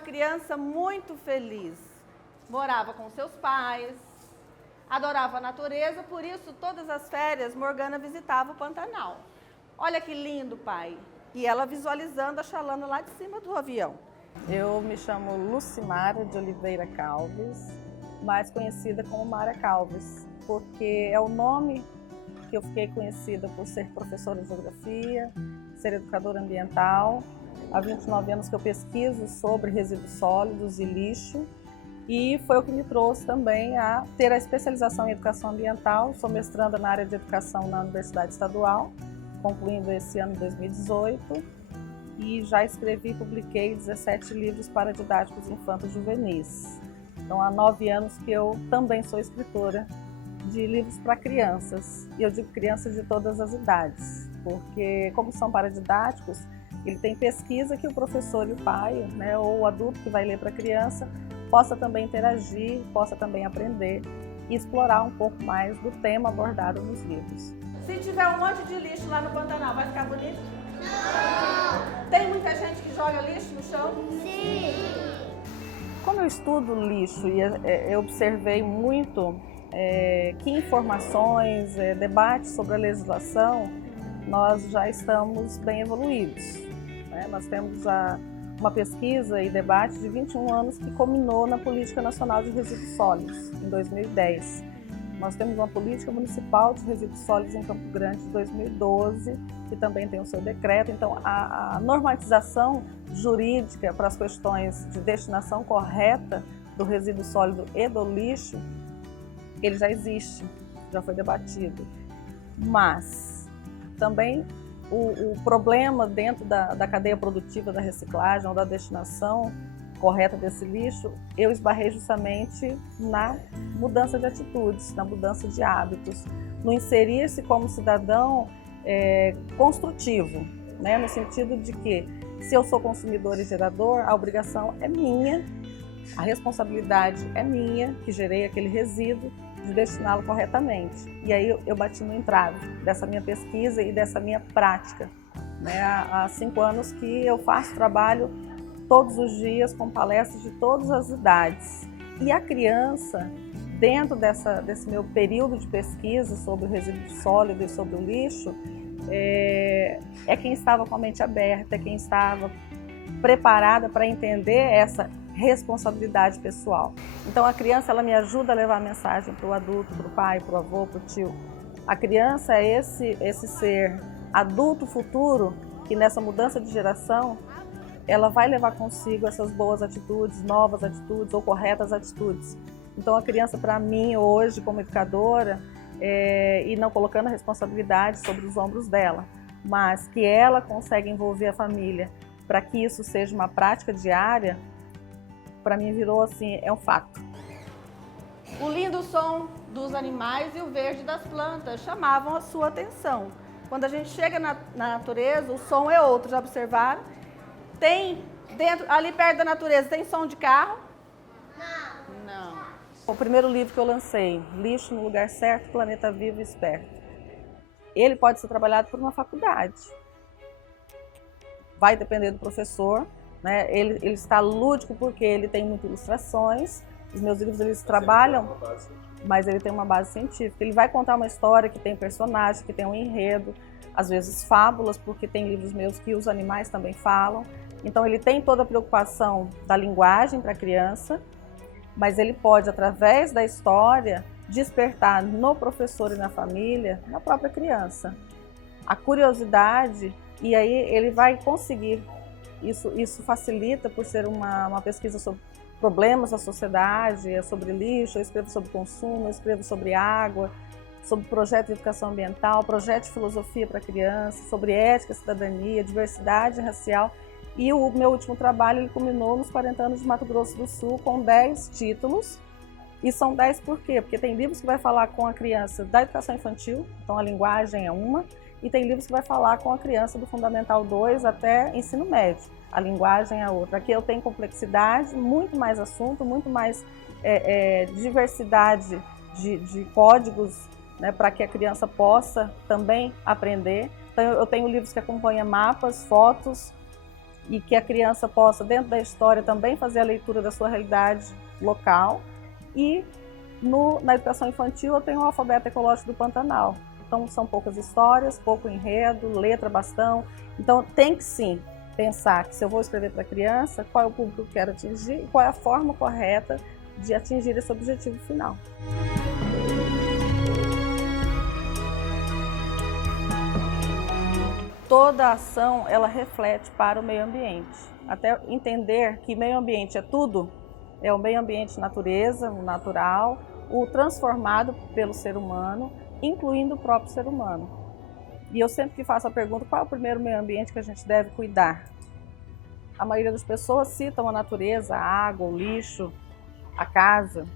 uma criança muito feliz. Morava com seus pais, adorava a natureza, por isso todas as férias Morgana visitava o Pantanal. Olha que lindo, pai. E ela visualizando a Xalana lá de cima do avião. Eu me chamo Lucimara de Oliveira Calves, mais conhecida como Mara Calves, porque é o nome que eu fiquei conhecida por ser professora de geografia, ser educadora ambiental. Há 29 anos que eu pesquiso sobre resíduos sólidos e lixo, e foi o que me trouxe também a ter a especialização em educação ambiental. Sou mestranda na área de educação na Universidade Estadual, concluindo esse ano 2018, e já escrevi e publiquei 17 livros para didáticos infantos juvenis. Então, há 9 anos que eu também sou escritora de livros para crianças, e eu digo crianças de todas as idades, porque como são paradidáticos, ele tem pesquisa que o professor e o pai, né, ou o adulto que vai ler para a criança, possa também interagir, possa também aprender e explorar um pouco mais do tema abordado nos livros. Se tiver um monte de lixo lá no Pantanal, vai ficar bonito? Não! Tem muita gente que joga lixo no chão? Sim! Como eu estudo lixo e eu observei muito que informações, debates sobre a legislação, nós já estamos bem evoluídos, né? Nós temos uma pesquisa e debate de 21 anos que culminou na Política Nacional de Resíduos Sólidos, em 2010. Nós temos uma política municipal de resíduos sólidos em Campo Grande de 2012, que também tem o seu decreto. Então, a normatização jurídica para as questões de destinação correta do resíduo sólido e do lixo, ele já existe, já foi debatido. Mas também o problema dentro da cadeia produtiva da reciclagem ou da destinação correta desse lixo, eu esbarrei justamente na mudança de atitudes, na mudança de hábitos, no inserir-se como cidadão construtivo, né? No sentido de que, se eu sou consumidor e gerador, a obrigação é minha, a responsabilidade é minha, que gerei aquele resíduo, de destiná-lo corretamente. E aí eu bati no entrave dessa minha pesquisa e dessa minha prática, né? Há 5 anos que eu faço trabalho todos os dias com palestras de todas as idades. E a criança, dentro desse meu período de pesquisa sobre o resíduo sólido e sobre o lixo, é quem estava com a mente aberta, é quem estava preparada para entender essa responsabilidade pessoal. Então a criança, ela me ajuda a levar a mensagem para o adulto, para o pai, para o avô, para o tio. A criança é esse ser adulto futuro que, nessa mudança de geração, ela vai levar consigo essas boas atitudes, novas atitudes ou corretas atitudes. Então a criança, para mim, hoje, como educadora, e não colocando a responsabilidade sobre os ombros dela, mas que ela consegue envolver a família para que isso seja uma prática diária, para mim virou assim, é um fato. O lindo som dos animais e o verde das plantas chamavam a sua atenção. Quando a gente chega na natureza, o som é outro, já observaram? Tem, ali perto da natureza, tem som de carro? Não. O primeiro livro que eu lancei, Lixo no Lugar Certo, Planeta Vivo e Esperto, ele pode ser trabalhado por uma faculdade. Vai depender do professor, né? Ele está lúdico porque ele tem muitas ilustrações. Os meus livros, eles trabalham, mas ele tem uma base científica. Ele vai contar uma história que tem personagem, que tem um enredo, às vezes fábulas, porque tem livros meus que os animais também falam. Então ele tem toda a preocupação da linguagem para a criança, mas ele pode, através da história, despertar no professor e na família, na própria criança, a curiosidade, e aí ele vai conseguir. Isso facilita por ser uma pesquisa sobre problemas da sociedade, sobre lixo, eu escrevo sobre consumo, eu escrevo sobre água, sobre projeto de educação ambiental, projeto de filosofia para crianças, sobre ética, cidadania, diversidade racial. E o meu último trabalho, ele culminou nos 40 anos de Mato Grosso do Sul, com 10 títulos. E são 10 por quê? Porque tem livros que vai falar com a criança da educação infantil, então a linguagem é uma, e tem livros que vai falar com a criança do Fundamental 2 até ensino médio, a linguagem é outra. Aqui eu tenho complexidade, muito mais assunto, muito mais diversidade de códigos, né, para que a criança possa também aprender. Então eu tenho livros que acompanham mapas, fotos, e que a criança possa, dentro da história, também fazer a leitura da sua realidade local. E na educação infantil eu tenho o Alfabeto Ecológico do Pantanal. Então são poucas histórias, pouco enredo, letra, bastão. Então tem que sim pensar que se eu vou escrever para criança, qual é o público que eu quero atingir e qual é a forma correta de atingir esse objetivo final. Toda ação ela reflete para o meio ambiente. Até entender que meio ambiente é tudo, é o meio ambiente natureza, o natural, o transformado pelo ser humano, incluindo o próprio ser humano. E eu sempre que faço a pergunta, qual é o primeiro meio ambiente que a gente deve cuidar? A maioria das pessoas citam a natureza, a água, o lixo, a casa,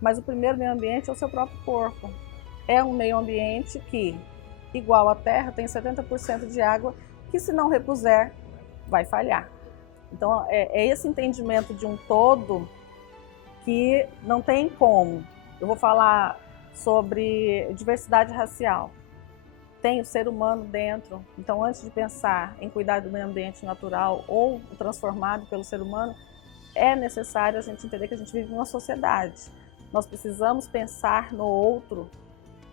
mas o primeiro meio ambiente é o seu próprio corpo. É um meio ambiente que, igual à Terra, tem 70% de água que, se não repuser, vai falhar. Então, é esse entendimento de um todo que não tem como. Eu vou falar sobre diversidade racial. Tem o ser humano dentro, então antes de pensar em cuidar do meio ambiente natural ou transformado pelo ser humano, é necessário a gente entender que a gente vive numa sociedade. Nós precisamos pensar no outro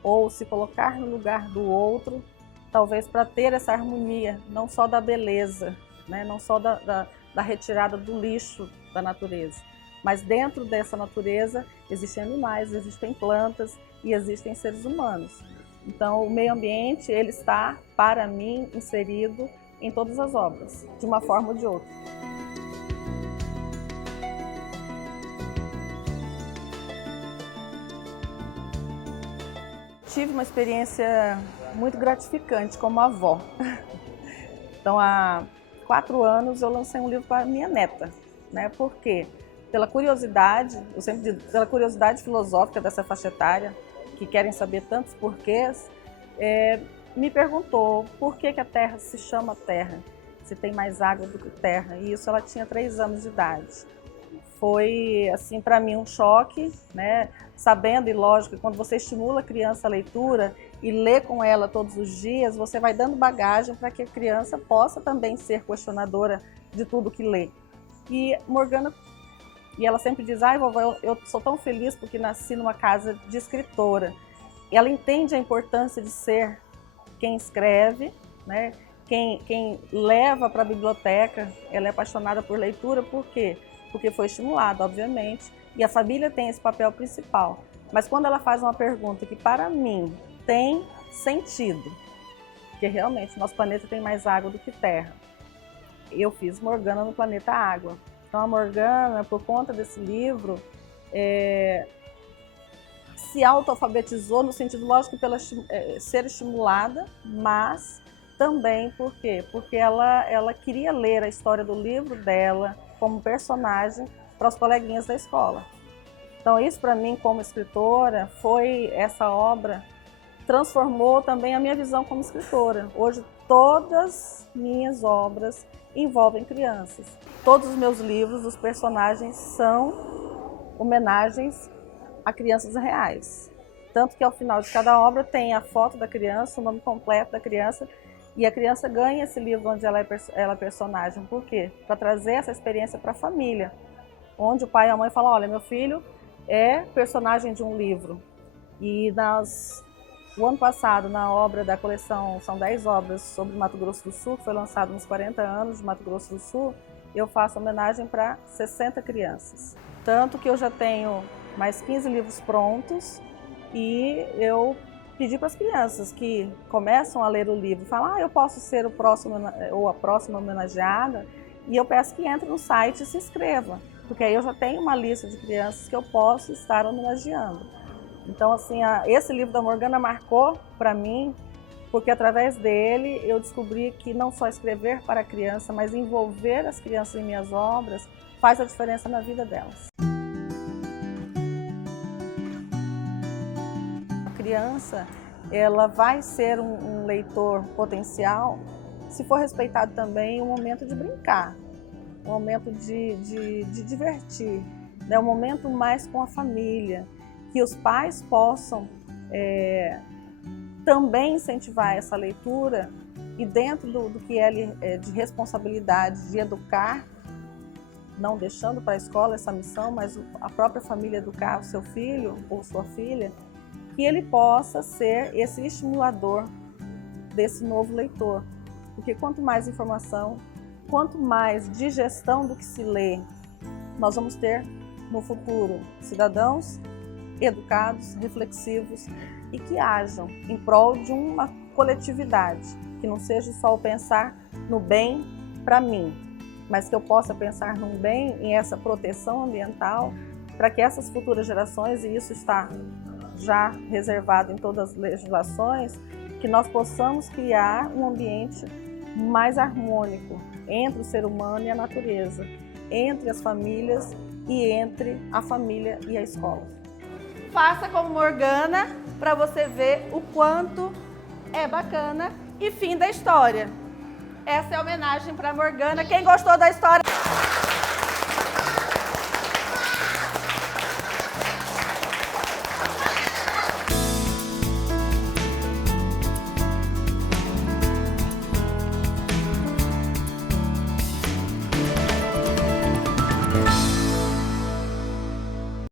ou se colocar no lugar do outro, talvez para ter essa harmonia, não só da beleza, né? Não só da retirada do lixo da natureza, mas dentro dessa natureza existem animais, existem plantas e existem seres humanos. Então, o meio ambiente, ele está, para mim, inserido em todas as obras, de uma forma ou de outra. Tive uma experiência muito gratificante como avó. Então, há 4 anos eu lancei um livro para minha neta, né? Por quê? Pela curiosidade, eu sempre digo, pela curiosidade filosófica dessa faixa etária, que querem saber tantos porquês, me perguntou por que a Terra se chama Terra, se tem mais água do que terra, e isso ela tinha 3 anos de idade. Foi, assim, para mim um choque, né? Sabendo, e lógico, que quando você estimula a criança a leitura e lê com ela todos os dias, você vai dando bagagem para que a criança possa também ser questionadora de tudo que lê. E Morgana, e ela sempre diz, ai vovó, eu sou tão feliz porque nasci numa casa de escritora. E ela entende a importância de ser quem escreve, né? Quem leva para a biblioteca. Ela é apaixonada por leitura, por quê? Porque foi estimulada, obviamente, e a família tem esse papel principal. Mas quando ela faz uma pergunta que para mim tem sentido, porque realmente nosso planeta tem mais água do que terra, eu fiz Morgana no Planeta Água. Então a Morgana, por conta desse livro, se auto-alfabetizou no sentido, lógico, pela ser estimulada, mas também por quê? Porque ela queria ler a história do livro dela como personagem para os coleguinhas da escola. Então isso para mim como escritora, essa obra transformou também a minha visão como escritora. Hoje todas minhas obras envolvem crianças. Todos os meus livros, os personagens são homenagens a crianças reais. Tanto que ao final de cada obra tem a foto da criança, o nome completo da criança, e a criança ganha esse livro onde ela é personagem. Por quê? Para trazer essa experiência para a família, onde o pai e a mãe falam, olha, meu filho é personagem de um livro. E o ano passado, na obra da coleção, são 10 obras sobre Mato Grosso do Sul, que foi lançado nos 40 anos de Mato Grosso do Sul, eu faço homenagem para 60 crianças. Tanto que eu já tenho mais 15 livros prontos e eu pedi para as crianças que começam a ler o livro, falam, eu posso ser o próximo ou a próxima homenageada, e eu peço que entre no site e se inscreva, porque aí eu já tenho uma lista de crianças que eu posso estar homenageando. Então, assim, esse livro da Morgana marcou para mim, porque através dele eu descobri que não só escrever para a criança, mas envolver as crianças em minhas obras faz a diferença na vida delas. A criança, ela vai ser um leitor potencial se for respeitado também o momento de brincar, o momento de divertir, né? O momento mais com a família, que os pais possam também incentivar essa leitura e dentro do que é de responsabilidade de educar, não deixando para a escola essa missão, mas a própria família educar o seu filho ou sua filha, que ele possa ser esse estimulador desse novo leitor. Porque quanto mais informação, quanto mais digestão do que se lê, nós vamos ter no futuro cidadãos educados, reflexivos e que ajam em prol de uma coletividade, que não seja só o pensar no bem para mim, mas que eu possa pensar no bem em essa proteção ambiental para que essas futuras gerações, e isso está já reservado em todas as legislações, que nós possamos criar um ambiente mais harmônico entre o ser humano e a natureza, entre as famílias e entre a família e a escola. Faça como Morgana para você ver o quanto é bacana e fim da história. Essa é a homenagem para Morgana. Quem gostou da história?